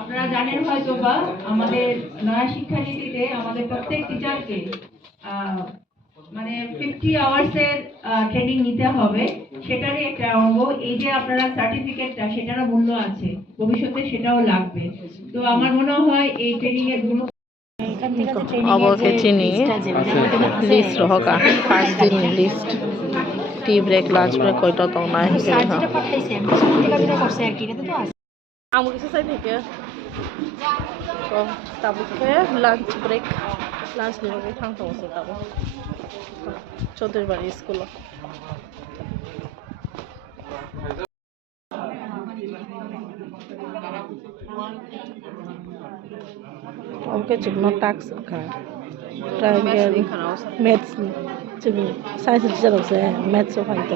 আপনারা জানেন হয়তো বা আমাদের নয়া শিক্ষানীতিতে আমাদের প্রত্যেক টিচারকে মানে 50 আওয়ার্সের ট্রেনিং নিতে হবে, সেটারই একটা অঙ্গ। এই যে আপনারা সার্টিফিকেটটা, সেটারও মূল্য আছে, ভবিষ্যতে সেটাও লাগবে। তো আমার মনে হয় এই ট্রেনিং এর গুরুত্ব অবকে চিনি লিস্ট রহকা 5 দিন list tea break lunch break কয়টা তো নাই সার্টিটা পাঠাইছে আমি করছে আর কি এটা তো আছে আমি কিছু চাই থেকে তো তারপরে লাঞ্চ ব্রেক লাঞ্চ নিয়ে থাকতে বসে তারপর চৌধুরী বাড়ি স্কুল ओके चुनो टाक्स का ट्रायंगल मैथ्स चुनो साइंस टीचर से maths of fight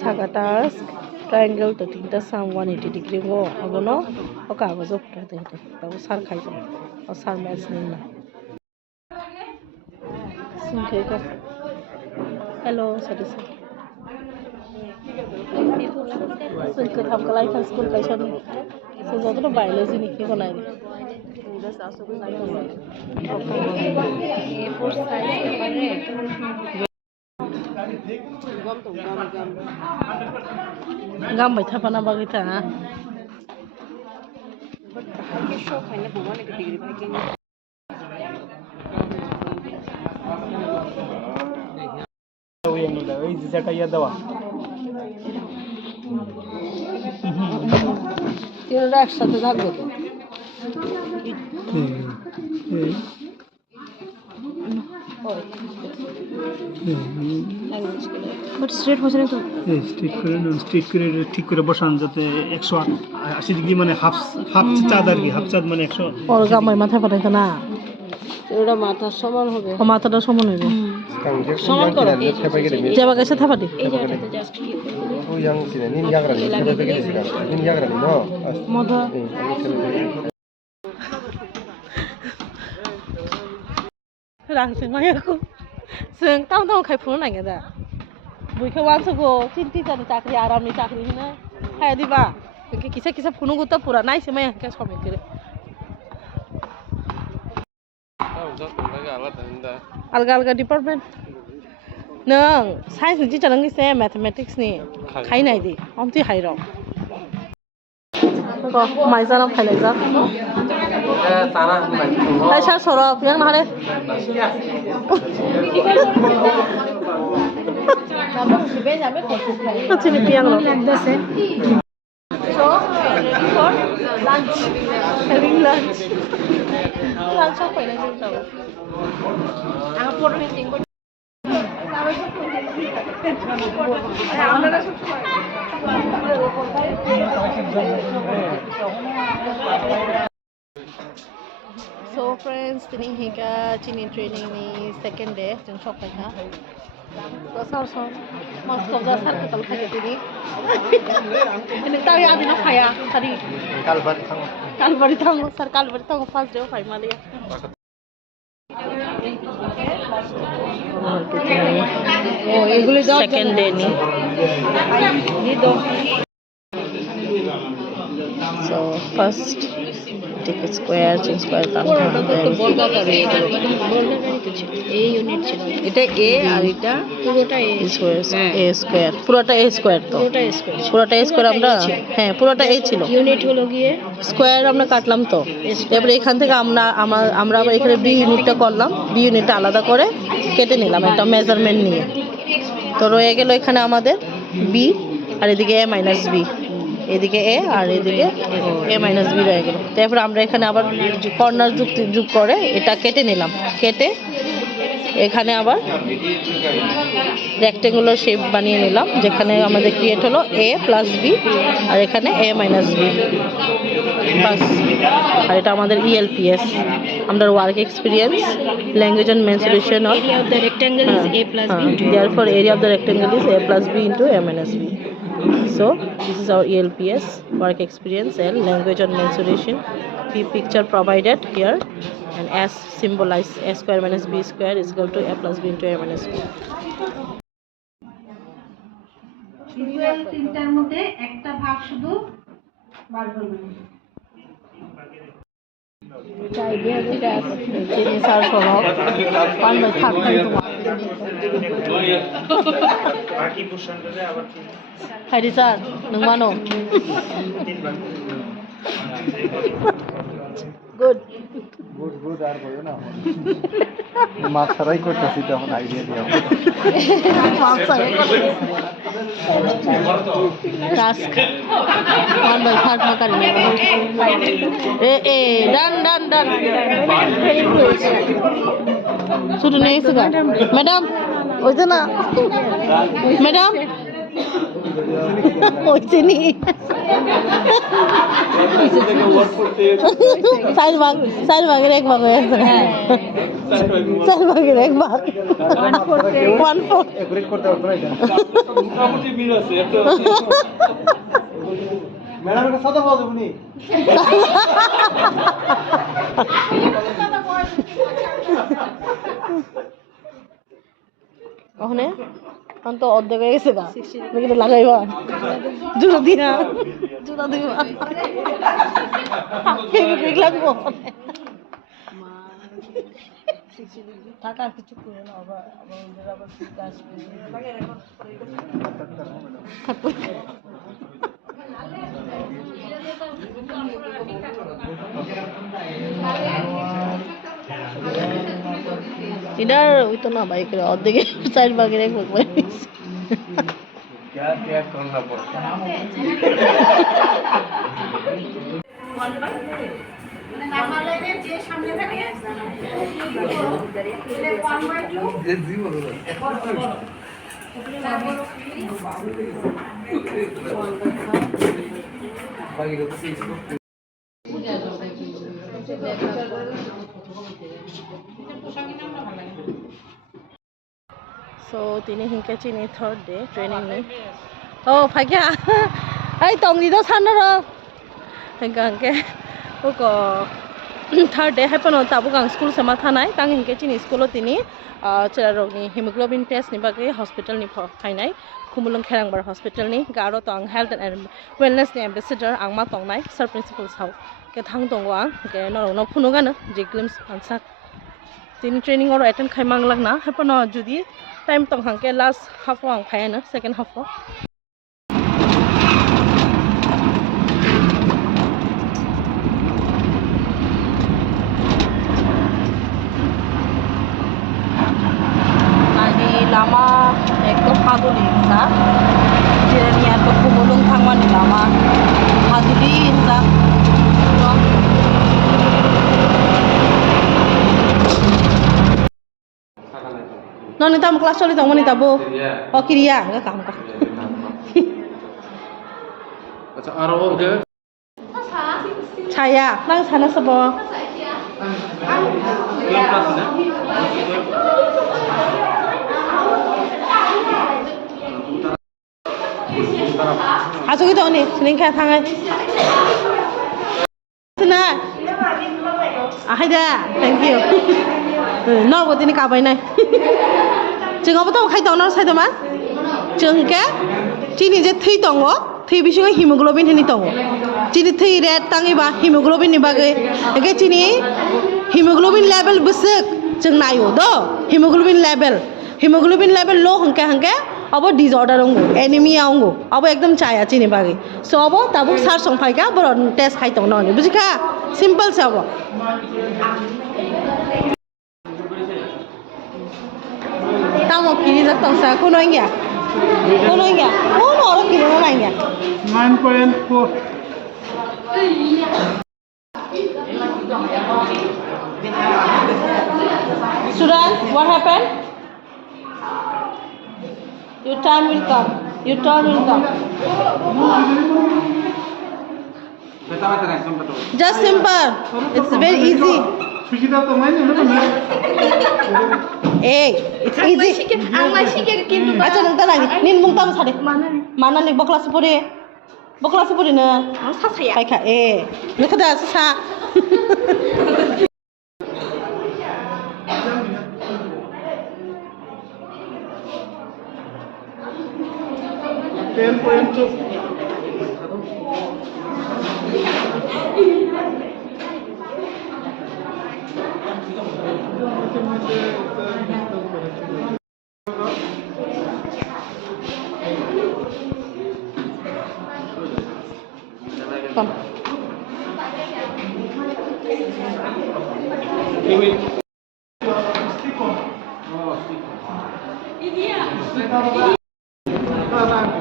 saga task triangle तो तीनटा साम 180 डिग्री वो अगनो ओ कागज उठा दे तब सर खाइ और सर मैथ्स नहीं ना सुनके को हेलो सर सुनके हम कलाई का स्कूल कैसा सो जातो तो बायोलॉजी नहीं को नहीं gam bai thapa na bagita ওই যেটা ইয়া দেওয়া এরা একসাথে থাকবে তো বাট স্ট্রেট হচ্ছে না তো স্ট্রেট করে ঠিক করে বসান যাতে 180 ডিগ্রি মানে হাফ চাঁদ আর কি হাফ চাঁদ মানে 100 ওর গামাই মাথা পাঠাইতো না এটা মাথা সমান হবে ও মাথাটা সমান হবে সমান করো যাবা গেছে থাপাটি এই জায়গাটাতে জাস্ট কি ওই yang sini nin yagra ni thebe gele sika nin yagra ni no moda রাখছে মায়াকো जों टाउन टाउन खायफुनो नागिरदा बयखौ वानसखौ चिन्ति जानो चाकरि आरामनि चाकरि होनो हाया दिबा किसा किसा फुनो गुता पुरा नायसो माया के समे करे अलगा अलगा डिपार्टमेंट नों साइन्स नि टिचार नों इसे मैथमेटिक्स नि खायनाय दि हमति हायरो तो माइजाना खायलायजा ai sao soro yang na re sini piang lo so for lunch having lunch apa ini sih tahu aku pun meeting kok So friends, tining hingga chini training ni second day jeng shop kai ha. Pasal son mas kerja sar ketal khai tini. Ini tahu ya dina khaya tadi. Kalbari thang sar kalbari thang first day khai malia. Oh, এগুলি দাও second day ni. Ni do. So first take a square change square বর্গাকারে তো ছিল এই unit ছিল এটা a আর এটা পুরোটা a square পুরোটা a স্কয়ার তো পুরোটা a স্কয়ার আমরা হ্যাঁ পুরোটা a ছিল ইউনিট হলো গিয়ে স্কয়ার আমরা কাটলাম তো এবারে এখান থেকে আমরা আবার এখানে b ইউনিটটা করলাম b ইউনিটটা আলাদা করে কেটে নিলাম একটা মেজারমেন্ট নিয়ে তো রয়ে গেল এখানে আমাদের b আর এদিকে a মাইনাস b এদিকে a আর এদিকে a মাইনাস b রয়ে গেল তারপর আমরা এখানে আবার কর্নার যোগ করে এটা কেটে নিলাম কেটে এখানে আবার রেক্ট্যাঙ্গুলার শেপ বানিয়ে নিলাম যেখানে আমাদের ক্রিয়েট হলো a প্লাস b আর এখানে a মাইনাস b বাস আর এটা আমাদের ELPS আমাদের work experience language and mensuration of area of the rectangle is a plus b therefore area of the rectangle is a plus b into a minus b. So this is our ELPS work experience and language and mensuration. The picture provided here and S symbolize A square minus B square is equal to A plus B into A minus B. Equal তিনটার মধ্যে একটা ভাগ শুধু বার করবেন। Ini sar sorok, pan bai thak thak tu. বাকি পোর্শনটাতে আবার কি Hai di sar, nung mano. Good. Good আর বলো না মাছ ছাড়াই করতেছি তখন আইডিয়া দিও Task. Pan bai thak makan ni. Dan. Sudah nih sudah. Madam, oi sana. Madam. Oi sini. Size bag ek bag hai. Size bag ek bag. 1/4. Accurate করতে পারবো না এটা মোটামুটি মিল আছে ম্যাডাম এটা সাদা পাওয়া যাবে নি ওখানে এখন তো অর্ধেক হয়ে গেছে গা কিন্তু লাগাইবা জোড়া দিয়া জোড়া দিবা লাগবো টাকা কিছু করে না আবার কাজ इधर वही तो ना बाइक रे और देखे साइड भाग रे एक बार क्या करना पड़ता So tini hingke chini third day training ni. Oh phagya. Ai tong di do san ro. Hingke ko third day happen tabu gang school sama thanai tang hingke chini school tini chera rog ni hemoglobin test ni bagi hospital ni phainai Khumulung Kherangbar hospital ni garo tong health and wellness ni ambassador angma tongnai sir principal sau ke thang tongwa ke no phunuga na je glimpse ansak tini training or attend khai manglang na happen judi time tong hangke last half ang phai na second half lama ekdom haduli sa jerani ato Khumulung thangmani lama haduli sa non tam kelas soli tongmani tabo oh kiriya enggak kamu kah আচ্ছা আর ওকে Chaya nang sana sabo 저기 더 언니 진행해 당해 스나 하이다 thank you 너 어디니 가봐이네 지금부터 খাইতে honour side মা जोंके চিনি যে থৈ দङ থৈ বিসং haemoglobin হেনি দङ চিনি থৈ red তাङैबा হিমোগ্লোবিन नि बागै एके चिनि हिमोग्लोबिन लेवल बसक जों नायो द हिमोग्लोबिन लेवल लो हंके अब डिसऑर्डर होंगो एनीमिया होंगो अब एकदम चाया चिनि बागै सो अब ताबुक सार संफाइका बर टेस्ट खाइतौ न बुझिका सिंपल से अब तामो किनि जक्तौ सा कोनो इंग्या कोनो और किनि न इंग्या 9.4 Student, what happened? Your time will come. Your turn will come. Just simple. It's very easy. Hey, it's easy. Acha nang tanani. Nin mung tam sare. Mana ni boklas pore. Boklas pore na. Sa saya. Kai ka. Eh. Nikada sa. 10.2. Come.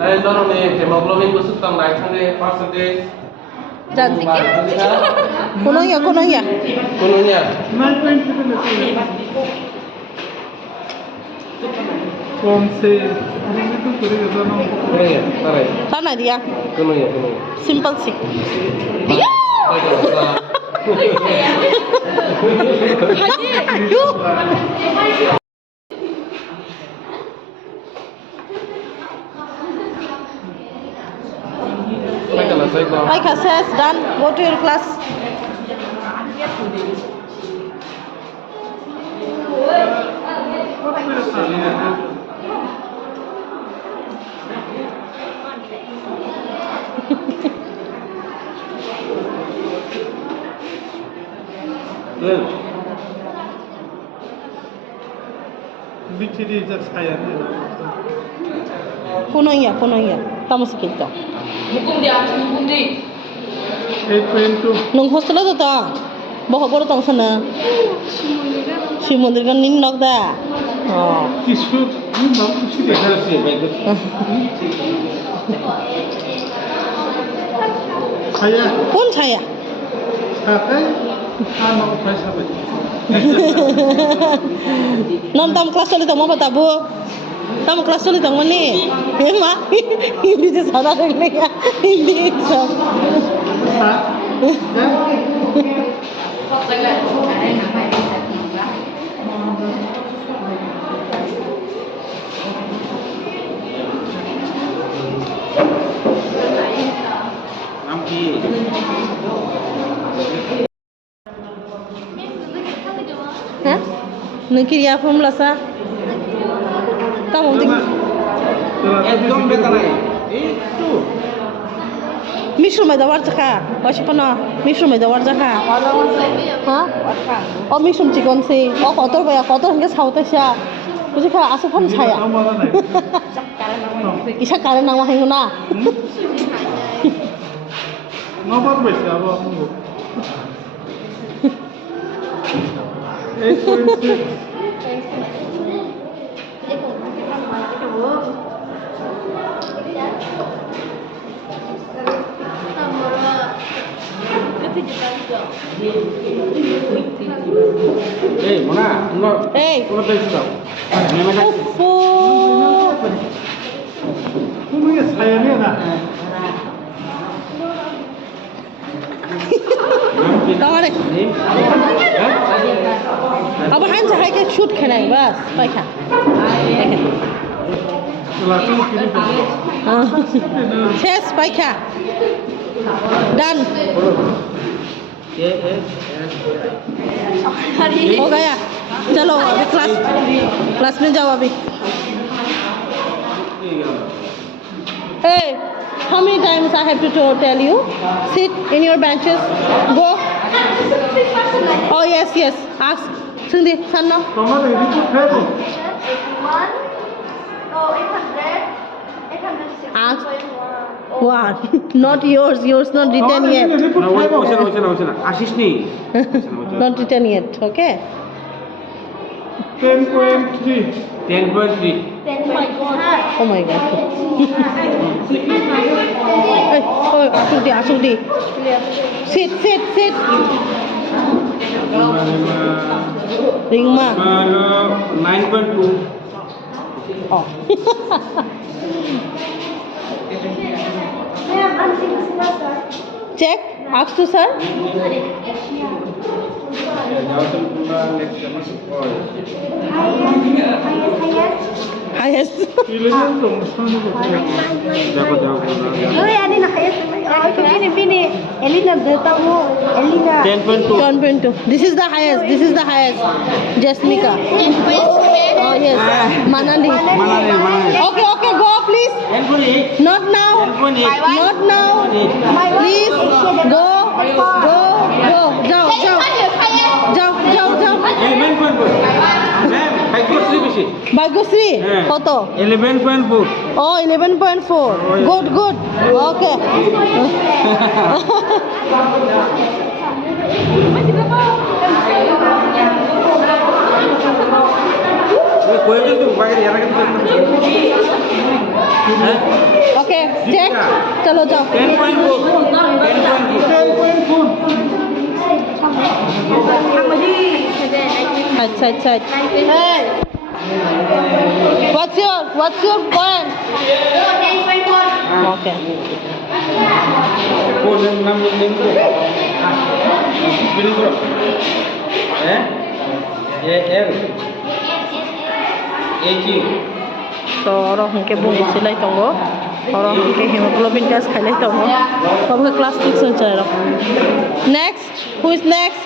এই ধরনের haemoglobin বস্তুতাম 900%. Dyan. Kuno niya. Kuno niya. 9.7 कौन से तो करेगा ना Kuno niya. Taray. Sana dia. Kuno niya. Simple si. Baik, says done. Go to your class. Literally just higher. Kuno niya. Tama sa kita. 8.2 Nung hostel to ta. Baka boro tong sana. Si mondir kan nin nok da. Oh. किशोर ये नाम कुछ देखा खाया Kun saya. खाते खाना पैसा बचे Non tam kelas ulit mo batabu. Tam kelas ulit mo ni. Ma. Hindi sa sana rin niya. Hindi sa. নাম কি? Ha? Nagkiriya formula sa. Tamo din. একদম বেতা নাই। একটু। Misro may dawar jaka. Wasi pa na. Misro may dawar jaka. Ha? O misro chikon si. O kotor ba ya kotor hingga sauta siya. Kasi ka asa pan saya. Isa kare nang wahin na. Number बेचे अब आपको 8.6 এই মোনা তোমরা Hey. তোমরা দেখছো দাও নেমে যাও Opo. तुम्हें छाया नहीं है ना Tama rin. Aba han sa hai ke shoot khanai bas. Pai kha. Yes, pai kha. Done. हो गया चलो अभी क्लास में जाओ अभी hey how many times I have to tell you sit in your benches go oh yes ask Sindi Sanna तुम्हारे report है तो ask what not yours not written yet না ওই ওইছে না আসিস নি not written yet okay 10.3 10.3 oh my god hey oh asuk di sit Ringma 9.2 oh check ask to sir highest eleven तो मुस्कान को দেখো Elina 10.2 this is the highest Jasmika Oh yes, Manali. Okay, okay, go please. Not now. Not now. Please go. যাও. ভাগ্যশ্রী কত? 11.4. Oh, 11.4. Good. Okay. Okay, check. चलो जाओ. 10.4. Side. Hey. What's your point? Okay. So orang ke bunyi silai tunggu, orang ke hemoglobin test kali tunggu, orang kelas 6 saja. Next, who is next?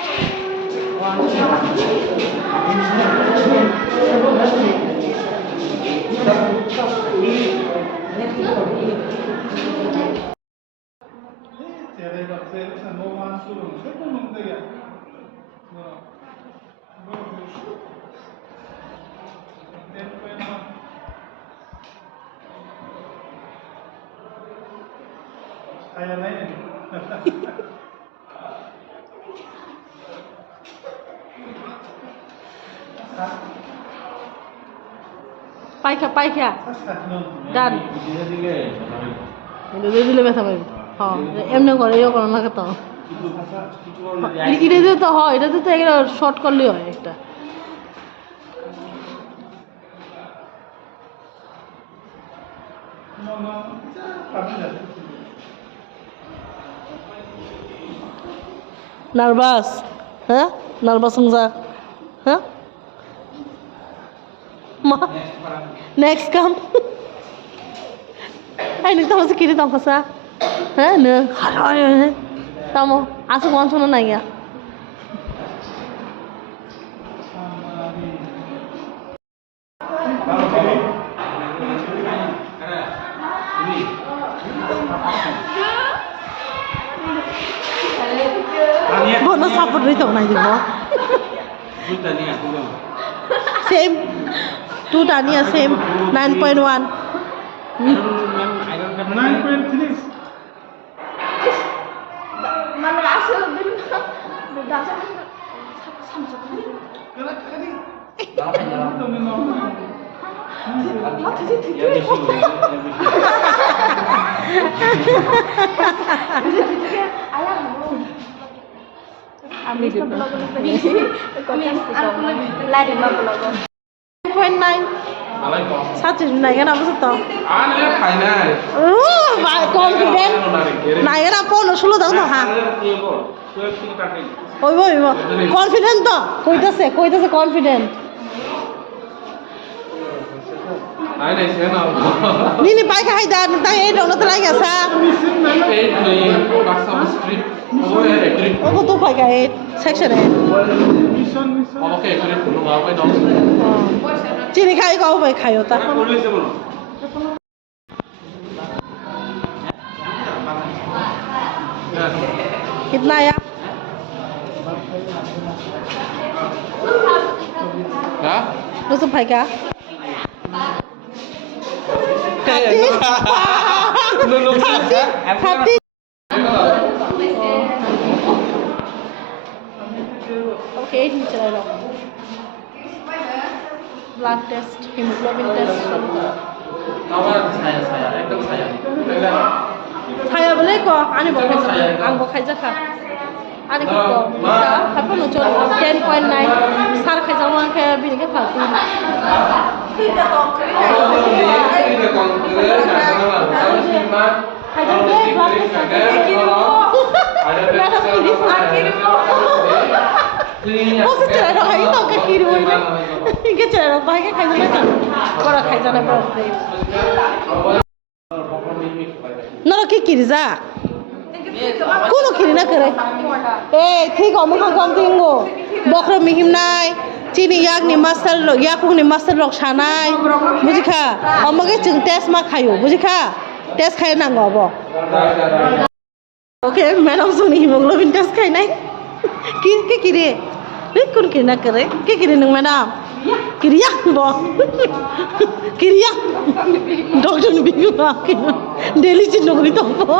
পাইখা ডান দিলে ব্যথা পাইব হ্যাঁ এমনি করে ইয়ে করো না তো এটাতে তো হয় এটাতে তো একটা শর্ট করলেই হয় একটা নার্ভাস হ্যাঁ নার্ভাস সংযা হ্যাঁ Ma, next come. Ay, nito mo sa kiri tong kasa. Ha, ne. Haray. Tamo, aso ko anso na ya. Bono support rito na di mo. Same. 2 Tania same 9.1. 9.3. Ami dito. 9.9. Satu naik apa sih toh? Confident. Naik apa? Nusul dah tuh ha. Oi. Confident toh? Koi ta se confident. Ni baik hai dah. Nanti ini orang tu lagi asa. Oh tu baik hai. Section hai. Chini khai kau baik khai hota. कितना आया? क्या? उसको भाई क्या? Thirty. Okay, ini चला लो. Blood test, hemoglobin test. saya boleh kok, ane boleh saja, anggo kaja kah? Ane kok, bisa, apa nuju 10.9, sar kaja orang kayak bini ke pasti. Tidak kok, kaja ke blood test oh secara roh itu ke kiri ini, ke cara roh baiknya kaja macam, orang kaja na berarti. Nara ki kirza. Kuno kiri na kare. Eh, ঠিক অমুক কম তিনগো। বকর মিহিম নাই, চিনি ইয়াক নি master log ইয়াক নি master log সানাই বুঝিখা আমাকে जों টেস্ট মা খায়ো বুঝিখা টেস্ট খাই নাঙ্গো अब ओके मैडम जोंनि हिमोग्लोबिन टेस्ट खायनाय কি কি রে কোন কি না করে কি রে নों मैडम किरिया बो किरिया डॉक्टर बिगु बा डेली चिन नगरी तो बो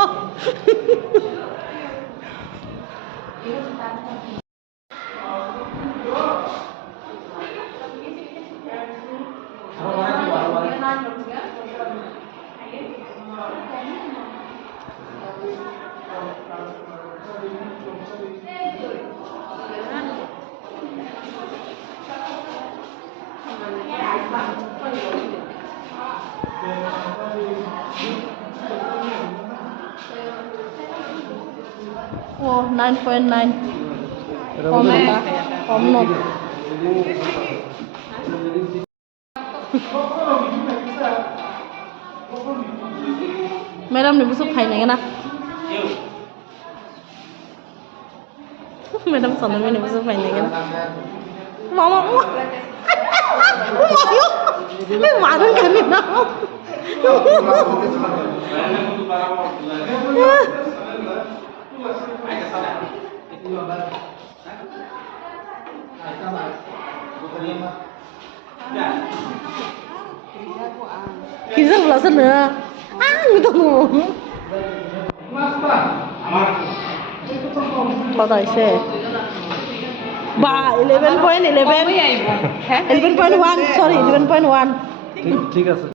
ओ 9.9 कम नोट मैडम ने बुसुक खाइने ना मैडम सन्ना में बुसुक खाइने ना मामा मारन करने ना Kisah pula sana. Gitu. Kau tahu sih. Ba 11.11. 11.1 sorry 11.1. ঠিক আছে